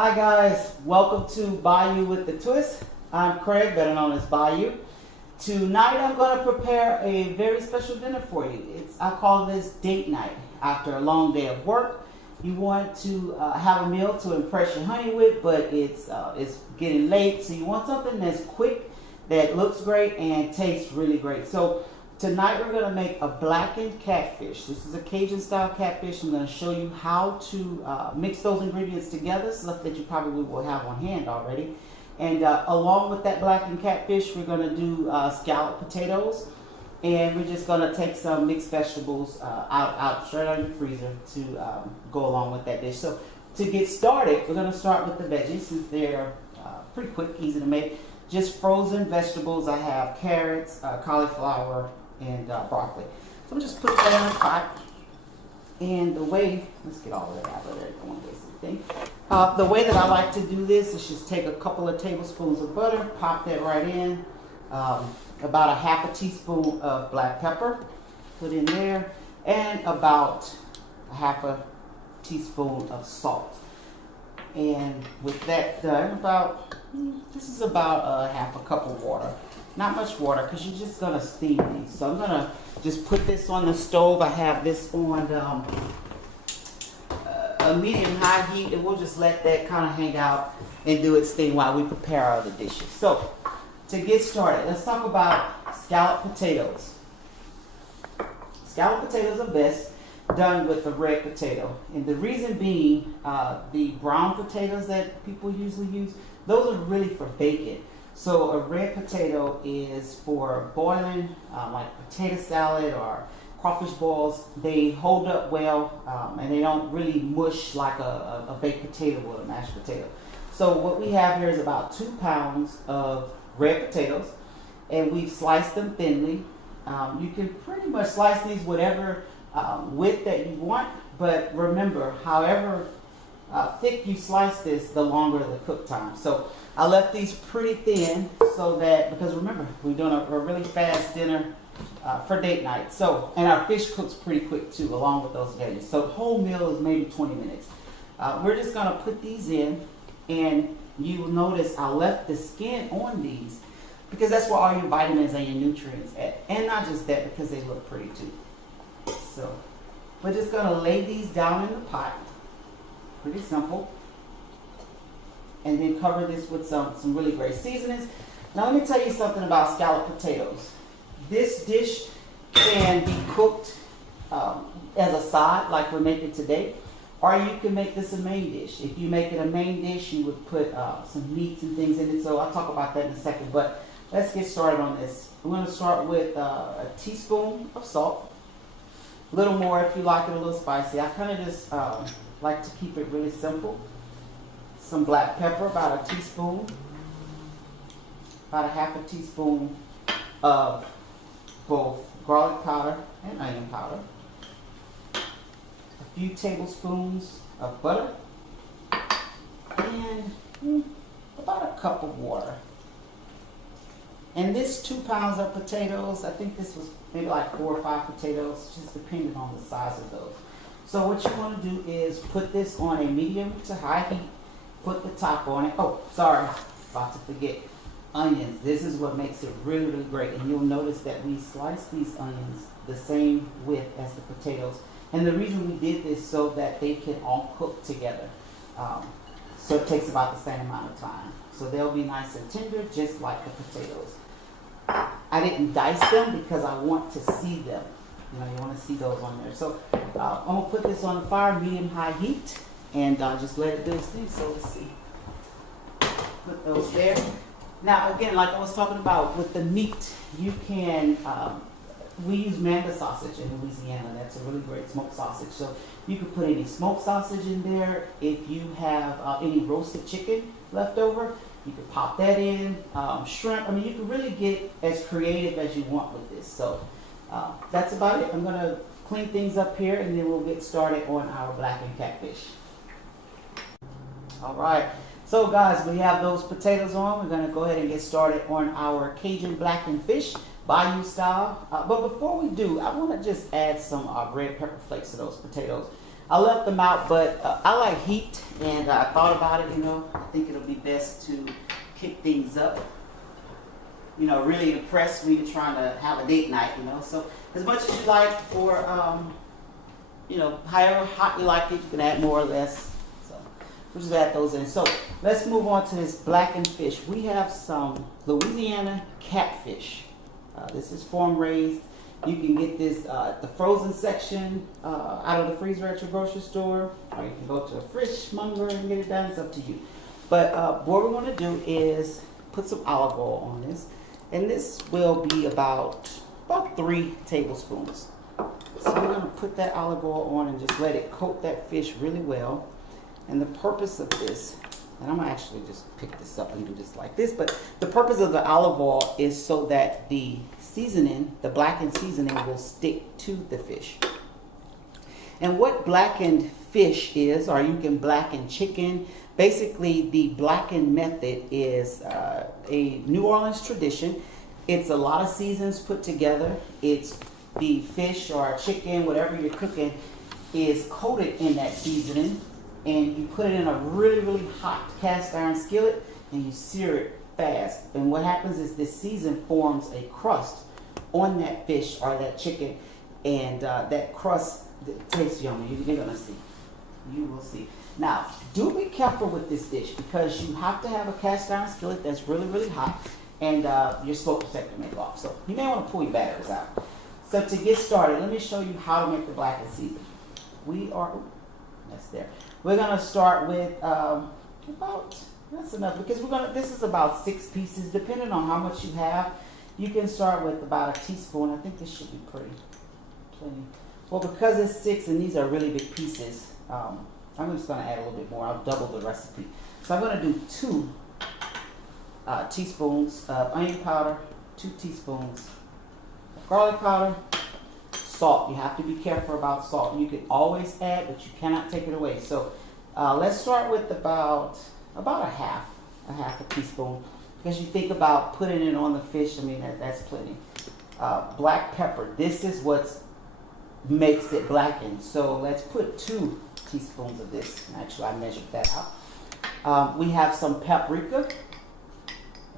Hi guys, welcome to Bayou with the Twist. I'm Craig, better known as Bayou. Tonight I'm going to prepare a very special dinner for you. I call this date night. After a long day of work, you want to have a meal to impress your honey with, but it's getting late, so you want something that's quick, that looks great, and tastes really great. So tonight we're going to make a blackened catfish. This is a Cajun style catfish. I'm going to show you how to mix those ingredients together, stuff that you probably will have on hand already. And along with that blackened catfish, we're going to do scalloped potatoes. And we're just going to take some mixed vegetables out straight out of the freezer to go along with that dish. So to get started, we're going to start with the veggies since they're pretty quick, easy to make. Just frozen vegetables. I have carrots, cauliflower, and broccoli. So I'm just put that in a pot. And the way, let's get all of that out of there, don't want to waste anything. The way that I like to do this is just take a couple of tablespoons of butter, pop that right in, about a half a teaspoon of black pepper, put in there, and about a half a teaspoon of salt. And with that done, this is about half a cup of water. Not much water because you're just going to steam these. So I'm going to just put this on the stove. I have this on a medium-high heat, and we'll just let that kind of hang out and do its thing while we prepare our other dishes. So to get started, let's talk about scalloped potatoes. Scalloped potatoes are best done with a red potato. And the reason being, the brown potatoes that people usually use, those are really for bacon. So a red potato is for boiling, like potato salad or crawfish balls. They hold up well, and they don't really mush like a baked potato would, a mashed potato. So what we have here is about 2 pounds of red potatoes, and we've sliced them thinly. You can pretty much slice these whatever width that you want, but remember, however thick you slice this, the longer the cook time. So I left these pretty thin so that, because remember, we're doing a really fast dinner for date night. So, and our fish cooks pretty quick too, along with those veggies. So the whole meal is maybe 20 minutes. We're just gonna put these in, and you will notice I left the skin on these because that's where all your vitamins and your nutrients at. And not just that, because they look pretty too. So we're just gonna lay these down in the pot. Pretty simple. And then cover this with some really great seasonings. Now let me tell you something about scalloped potatoes. This dish can be cooked as a side like we're making today, or you can make this a main dish. If you make it a main dish, you would put some meats and things in it. So I'll talk about that in a second, but let's get started on this. I'm going to start with a teaspoon of salt. A little more if you like it a little spicy. I kind of just like to keep it really simple. Some black pepper, about a teaspoon. About a half a teaspoon of both garlic powder and onion powder. A few tablespoons of butter. And about a cup of water. And this 2 pounds of potatoes, I think this was maybe like 4 or 5 potatoes, just depending on the size of those. So what you want to do is put this on a medium to high heat. Put the top on it. Oh, sorry, about to forget. Onions. This is what makes it really, really great. And you'll notice that we slice these onions the same width as the potatoes. And the reason we did this so that they can all cook together. So it takes about the same amount of time. So they'll be nice and tender, just like the potatoes. I didn't dice them because I want to see them. You know, you want to see those on there. So I'm going to put this on the fire, medium-high heat. And just let it do its thing. So let's see. Put those there. Now again, like I was talking about with the meat, you can, we use manga sausage in Louisiana. That's a really great smoked sausage. So you can put any smoked sausage in there. If you have any roasted chicken left over, you can pop that in. Shrimp. I mean, you can really get as creative as you want with this. So that's about it. I'm going to clean things up here, and then we'll get started on our blackened catfish. All right, so guys, we have those potatoes on. We're going to go ahead and get started on our Cajun blackened fish, Bayou style. But before we do, I want to just add some red pepper flakes to those potatoes. I left them out, but I like heat, And I thought about it, you know, I think it'll be best to kick things up. You know, really impress when you're trying to have a date night, you know. So as much as you like, or you know, however hot you like it, you can add more or less. So we'll just add those in. So let's move on to this blackened fish. We have some Louisiana catfish. This is farm raised. You can get this at the frozen section out of the freezer at your grocery store, or you can go to a fishmonger and get it done. It's up to you. But what we're going to do is put some olive oil on this, and this will be about 3 tablespoons. So we're going to put that olive oil on and just let it coat that fish really well. And the purpose of this, and I'm going to actually just pick this up and do this like this, but the purpose of the olive oil is so that the seasoning, the blackened seasoning, will stick to the fish. And what blackened fish is, or you can blacken chicken, basically the blackened method is a New Orleans tradition. It's a lot of seasons put together. It's the fish or chicken, whatever you're cooking, is coated in that seasoning, and you put it in a really, really hot cast iron skillet, and you sear it fast. And what happens is this season forms a crust on that fish or that chicken, and that crust tastes yummy. You're gonna see. You will see. Now, do be careful with this dish, because you have to have a cast iron skillet that's really, really hot, and your smoke detector may go off. So you may want to pull your batteries out. So to get started, let me show you how to make the blackened season. That's there. We're gonna start with that's enough, because this is about 6 pieces, depending on how much you have. You can start with about a teaspoon. I think this should be plenty. Well, because it's 6 and these are really big pieces, I'm just gonna add a little bit more. I'll double the recipe. So I'm gonna do 2 teaspoons of onion powder, 2 teaspoons of garlic powder, salt. You have to be careful about salt. You can always add, but you cannot take it away. So let's start with about a half a teaspoon, because you think about putting it on the fish. I mean, that's plenty. Black pepper. This is what makes it blackened. So let's put 2 teaspoons of this. Actually, I measured that out. We have some paprika.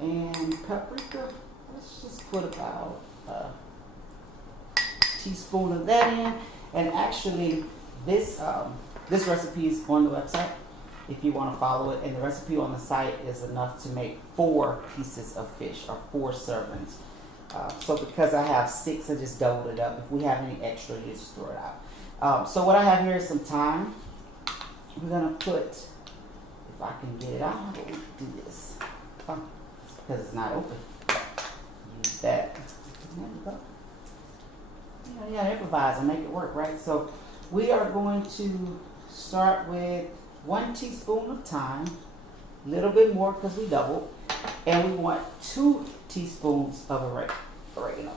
And paprika, let's just put about a teaspoon of that in. And actually, this recipe is on the website if you want to follow it. And the recipe on the site is enough to make 4 pieces of fish, or 4 servings. So because I have 6, I just doubled it up. If we have any extra, you just throw it out. So what I have here is some thyme. We're going to put, if I can get it out, how do we do this? Because it's not open. Use that. There we go. You gotta improvise and make it work, right? So we are going to start with 1 teaspoon of thyme, a little bit more because we doubled, and we want 2 teaspoons of oregano.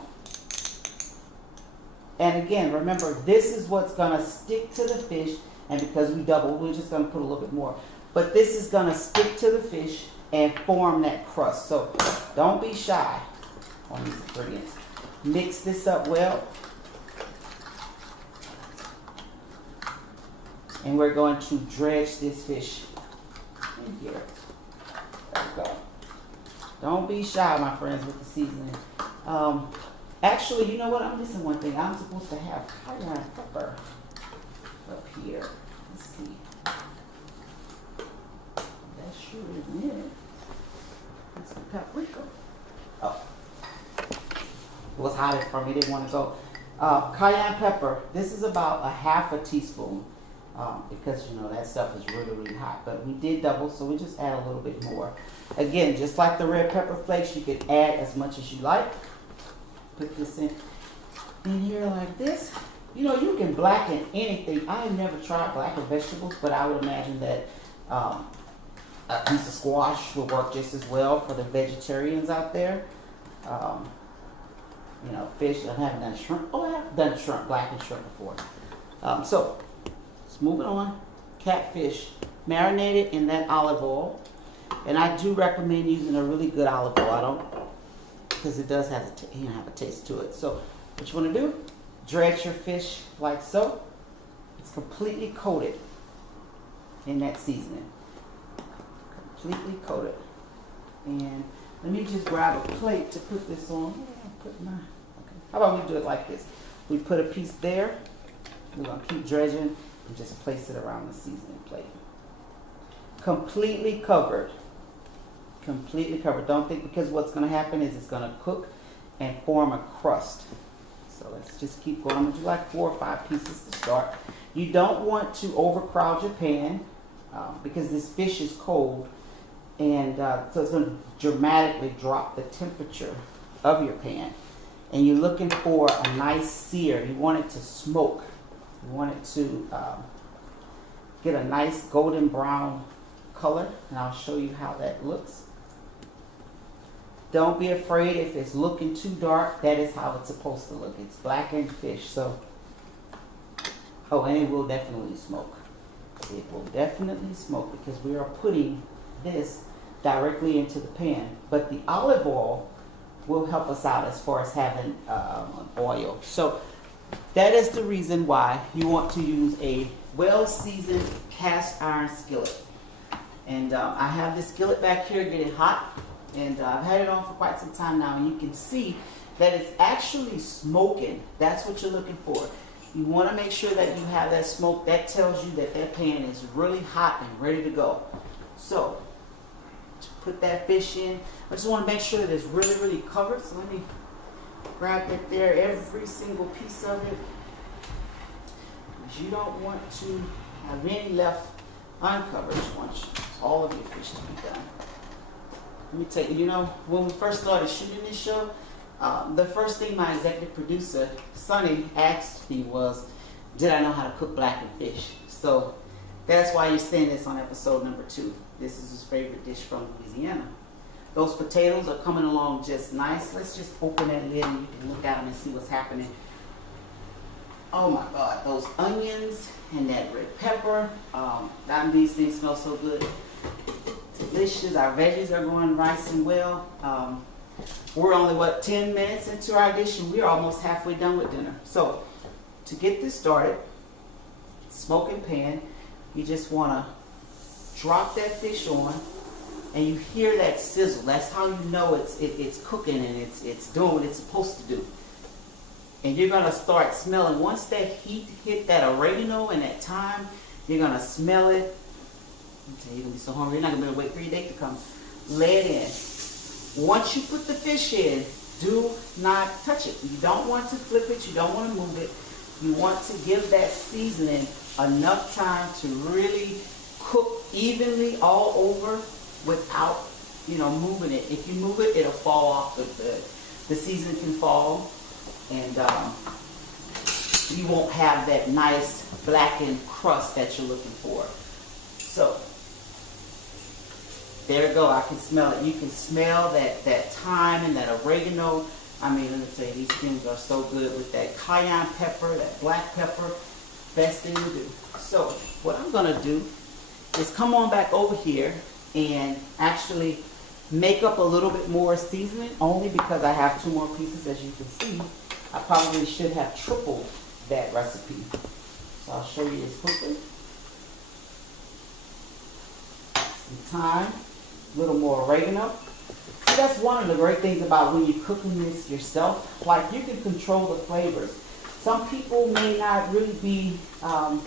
And again, remember, this is what's gonna stick to the fish, and because we doubled, we're just gonna put a little bit more. But this is gonna stick to the fish and form that crust. So don't be shy on these ingredients. Mix this up well. And we're going to dredge this fish in here. There we go. Don't be shy, my friends, with the seasoning. Actually, you know what? I'm missing one thing. I'm supposed to have cayenne pepper up here. Let's see. That sure isn't it. That's some paprika. Oh. It was hiding from me. Didn't want to go. Cayenne pepper. This is about a half a teaspoon. Because, you know, that stuff is really, really hot. But we did double, so we just add a little bit more. Again, just like the red pepper flakes, you can add as much as you like. Put this in here like this. You know, you can blacken anything. I have never tried blackened vegetables, but I would imagine that a piece of squash will work just as well for the vegetarians out there. You know, fish. I haven't done shrimp. Oh, I have done shrimp, blackened shrimp before. So, moving on. Catfish, marinated in that olive oil. And I do recommend using a really good olive oil. I don't, because it does have a taste to it. So what you want to do, dredge your fish like so. It's completely coated. in that seasoning. Completely coated. And let me just grab a plate to put this on. How about we do it like this? We put a piece there. We're going to keep dredging and just place it around the seasoning plate. Completely covered. Completely covered. Don't think because what's going to happen is it's going to cook and form a crust. So let's just keep going. I'm going to do like 4 or 5 pieces to start. You don't want to overcrowd your pan because this fish is cold. And so it's going to dramatically drop the temperature of your pan. And you're looking for a nice sear. You want it to smoke. You want it to get a nice golden brown color. And I'll show you how that looks. Don't be afraid if it's looking too dark. That is how it's supposed to look. It's blackened fish. So, oh, and it will definitely smoke. It will definitely smoke because we are putting this directly into the pan. But the olive oil will help us out as far as having oil. So that is the reason why you want to use a well-seasoned cast iron skillet. And I have this skillet back here getting hot. And I've had it on for quite some time now. And you can see that it's actually smoking. That's what you're looking for. You want to make sure that you have that smoke. That tells you that that pan is really hot and ready to go. So to put that fish in, I just want to make sure that it's really, really covered. So let me grab it there, every single piece of it. Because you don't want to have any left uncovered. You want all of your fish to be done. Let me tell you, you know, when we first started shooting this show, the first thing my executive producer, Sonny, asked me was, did I know how to cook blackened fish? So that's why you're seeing this on episode number 2. This is his favorite dish from Louisiana. Those potatoes are coming along just nice. Let's just open that lid and you can look at them and see what's happening. Oh my God, those onions and that red pepper. These things smell so good. Delicious. Our veggies are going nice and well. We're only, 10 minutes into our dish and we're almost halfway done with dinner. So to get this started, smoking pan, you just want to drop that fish on and you hear that sizzle. That's how you know it's cooking and it's doing what it's supposed to do. And you're going to start smelling. Once that heat hit that oregano and that thyme, you're going to smell it. You're going to be so hungry, you're not going to be able to wait for your date to come. Lay it in. Once you put the fish in, do not touch it. You don't want to flip it. You don't want to move it. You want to give that seasoning enough time to really cook evenly all over without, moving it. If you move it, it'll fall off. The seasoning can fall, and you won't have that nice blackened crust that you're looking for. So there you go. I can smell it. You can smell that thyme and that oregano. I mean, let me tell you, these things are so good with that cayenne pepper, that black pepper. Best thing to do. So what I'm going to do is come on back over here and actually make up a little bit more seasoning, only because I have 2 more pieces. As you can see, I probably should have tripled that recipe. So I'll show you this quickly. Some thyme, a little more oregano. See, that's one of the great things about when you're cooking this yourself. Like, you can control the flavors. Some people may not really be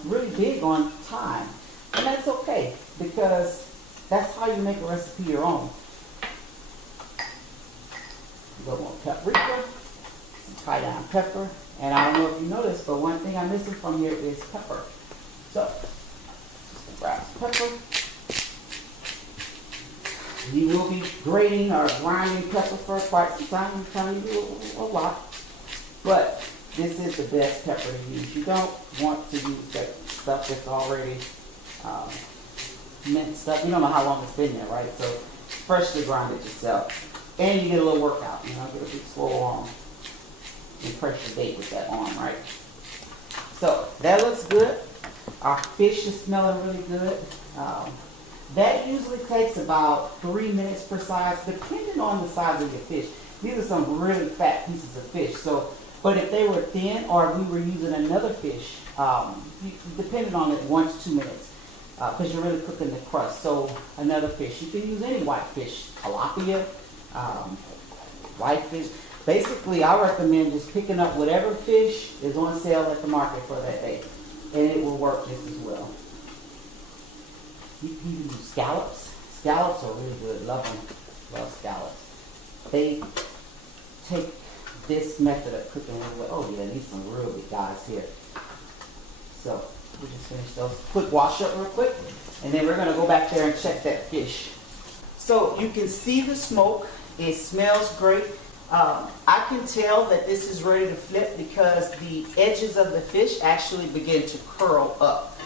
really big on thyme, and that's okay because that's how you make a recipe your own. A little more paprika, some cayenne pepper, and I don't know if you noticed, but one thing I'm missing from here is pepper. So, just grab some pepper. You will be grating or grinding pepper for quite some time. I'm trying to do a lot, but this is the best pepper to use. You don't want to use that stuff that's already minced up. You don't know how long it's been there, right? So freshly grind it yourself. And you get a little workout, get a big slow arm. And press your bait with that arm, right? So that looks good. Our fish is smelling really good. That usually takes about 3 minutes per size, depending on the size of your fish. These are some really fat pieces of fish. So, but if they were thin or if we were using another fish, depending on it, 1 to 2 minutes. because you're really cooking the crust. So another fish, you can use any white fish, tilapia, whitefish. Basically, I recommend just picking up whatever fish is on sale at the market for that day, and it will work just as well. You can use scallops. Scallops are really good. Love them. Love scallops. They take this method of cooking really well. Oh yeah, these some real big guys here. So we just finish those. Quick wash up real quick, and then we're gonna go back there and check that fish. So you can see the smoke. It smells great. I can tell that this is ready to flip because the edges of the fish actually begin to curl up.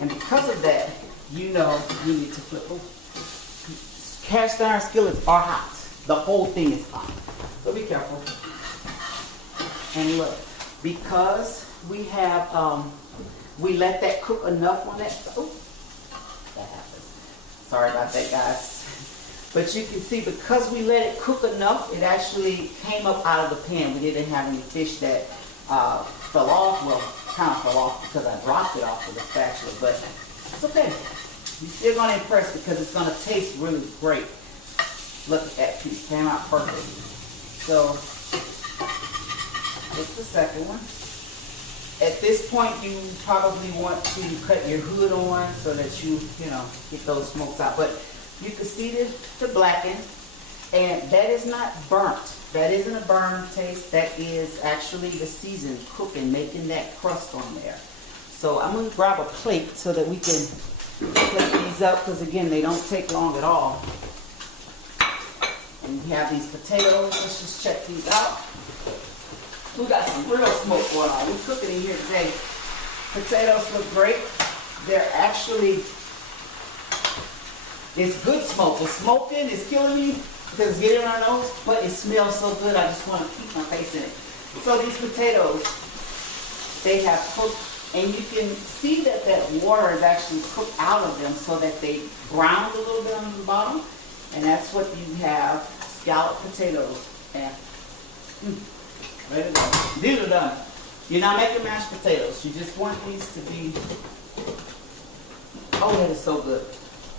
And because of that, you know you need to flip them. Cast iron skillets are hot. The whole thing is hot. So be careful. And look, because we have, we let that cook enough on that. Oh, that happens. Sorry about that, guys. But you can see because we let it cook enough, it actually came up out of the pan. We didn't have any fish that fell off. Well, kind of fell off because I dropped it off with the spatula, but it's okay. You're still going to impress because it's going to taste really great. Look at that piece. Came out perfect. So, it's the second one. At this point, you probably want to cut your hood on so that you know, get those smokes out. But you can see the blackened, and that is not burnt. That isn't a burn taste. That is actually the seasoned cooking, making that crust on there. So I'm going to grab a plate so that we can plate these up, because again, they don't take long at all. And we have these potatoes. Let's just check these out. We got some real smoke going on. We're cooking in here today. Potatoes look great. They're actually, it's good smoke. The smoking is killing me because it's getting on our nose, but it smells so good. I just want to keep my face in it. So these potatoes, they have cooked, and you can see that that water is actually cooked out of them so that they browned a little bit on the bottom. And that's what you have, scalloped potatoes. And ready to go. These are done. You're not making mashed potatoes. You just want these to be, oh, that is so good.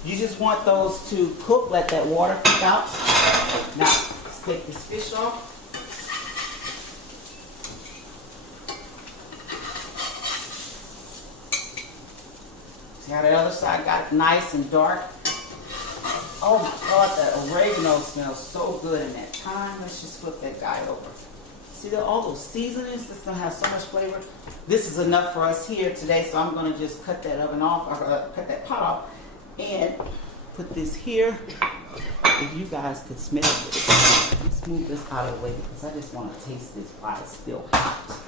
You just want those to cook, let that water cook out. Now, let's take this fish off. See how the other side got nice and dark? Oh my God, that oregano smells so good in that time. Let's just flip that guy over. See all those seasonings that's gonna have so much flavor. This is enough for us here today, so I'm gonna just cut that oven off, or cut that pot off, and put this here. If you guys could smell this, let's move this out of the way because I just want to taste this while it's still hot.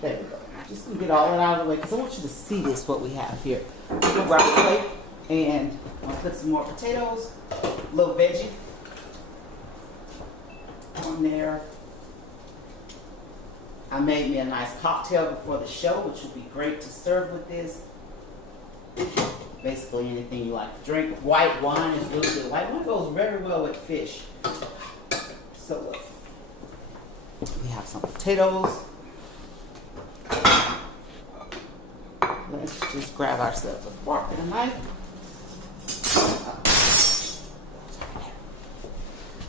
There we go. Just gonna get all that out of the way because I want you to see this, what we have here. We're gonna grab a plate and I'll put some more potatoes, a little veggie on there. I made me a nice cocktail before the show, which would be great to serve with this. Basically anything you like to drink. White wine is really good. White wine goes very well with fish. So we have some potatoes. Let's just grab ourselves a fork and a knife.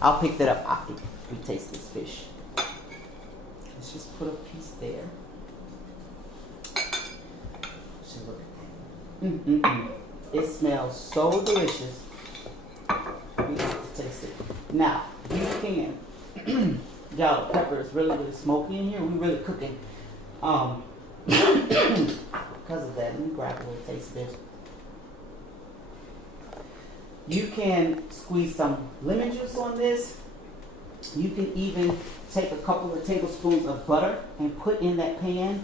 I'll pick that up after we taste this fish. Let's just put a piece there. Just look at that. It smells so delicious. We have to taste it. Now, you can. Y'all, the pepper is really, really smoky in here. We're really cooking. Because of that, let me grab a little taste of this. You can squeeze some lemon juice on this. You can even take a couple of tablespoons of butter and put in that pan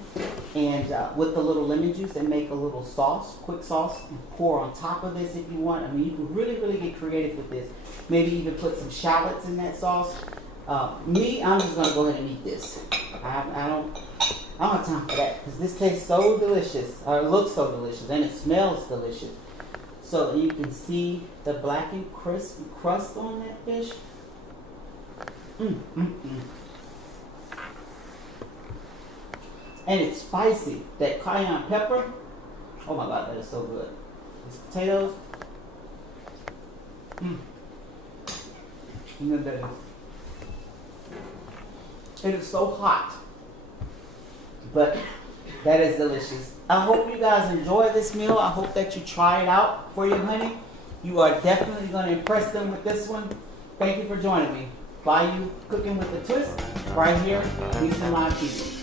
and with the little lemon juice and make a little sauce, quick sauce, and pour on top of this if you want. I mean, you can really, really get creative with this. Maybe even put some shallots in that sauce. I'm just going to go ahead and eat this. I don't have time for that because this tastes so delicious, or it looks so delicious, and it smells delicious. So you can see the blackened crisp crust on that fish. and it's spicy. That cayenne pepper, oh my God, that is so good. These potatoes, you know that is. It is so hot, but that is delicious. I hope you guys enjoy this meal. I hope that you try it out for your honey. You are definitely going to impress them with this one. Thank you for joining me. Bayou Cooking with a Twist, right here, Houston Live TV.